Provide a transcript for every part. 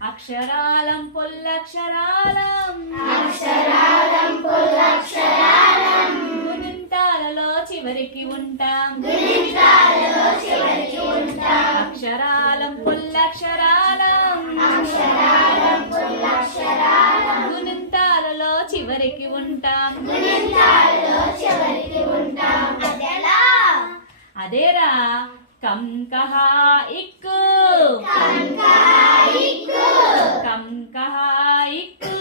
అక్షరాలం పొల్లక్షరాలం గుణింతాలలో చివరికి ఉంటాం అక్షరాలం పొల్లక్షరాలం గుణింతాలలో చివరికి ఉంటాం అదేరా కం కహా ఇక్కు కం కహా ఇక్కు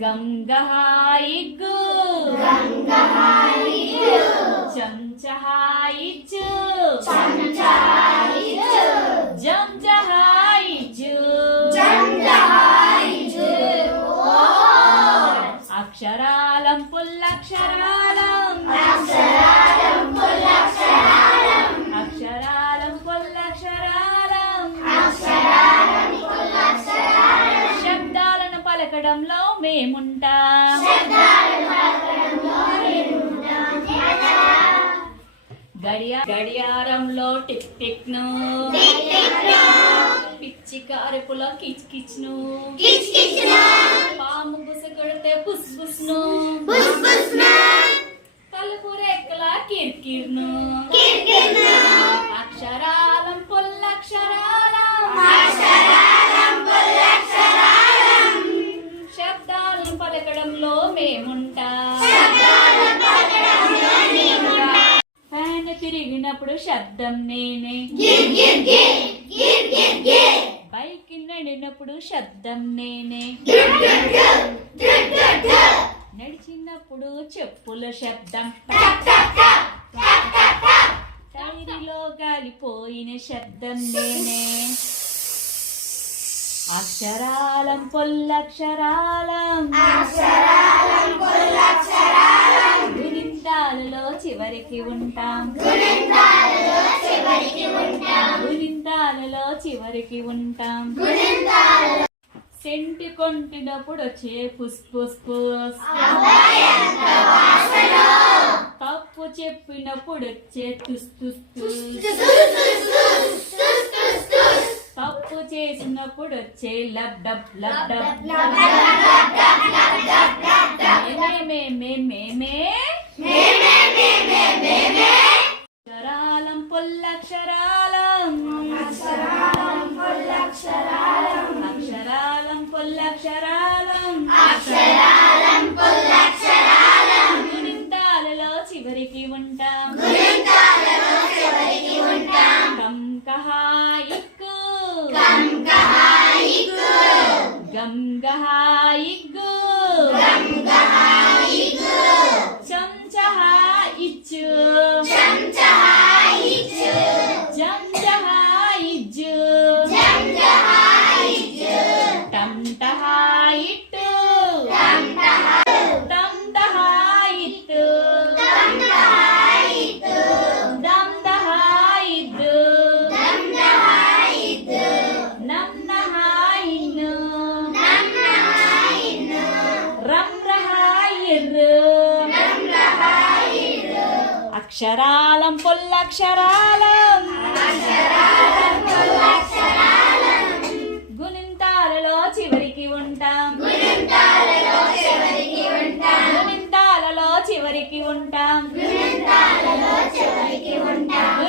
గం గహా ఇగ్గు చం చహా ఇచ్చు జం జహా ఇచ్చు అక్షరాలం పుల్లక్షరాలం అక్షరాలం పుల్లక్షరాలం శబ్దాలను పలకడంలో మేముంటాం గడియారంలో టిక్ టిక్ ను పిచ్చిక అరుపులో కిచ్ కిచ్ ను పాము బుస కొడితే బుస్ బుస్ ను తలుపు రేఖల కిర్కిర్ ను అక్షరాలం పుల్లక్షరాలం శబ్దాలను పలకడంలో మేముంటాం ఫ్యాన్ తిరిగినప్పుడు శబ్దం నేనే బైక్ నడినప్పుడు శబ్దం నేనే నడిచినప్పుడు చెప్పుల శబ్దం టైరులో గాలిపోయిన శబ్దం నేనే అక్షరాలం పొల్లక్షరాలం గుణింతాలలో చివరికి ఉంటాం గుణింతాలలో చివరికి ఉంటాం సెంటు కొంటినప్పుడు వచ్చే పుస్ పుస్ పుస్ తప్పు చెప్పినప్పుడు వచ్చే తుస్ తుస్ తుస్ తప్పు చేసినప్పుడు వచ్చే లబ్ డబ్ లబ్ డబ్ అక్షరాలం పొల్లక్షరాలం అక్షరాలం పొల్లక్షరాలం గుణింతాలలో చివరికి ఉంటాం కం కహా ఇక్కు గం గహా ఇగ్గు చం చహా ఇచ్చు జం జహా ఇజ్జు టం టహా ఇట్టు టం టహా ఇట్టు దం దహా ఇద్దు నం నహా ఇన్ను రం రహా ఇర్రు అక్షరాలం పొల్లక్షరాలం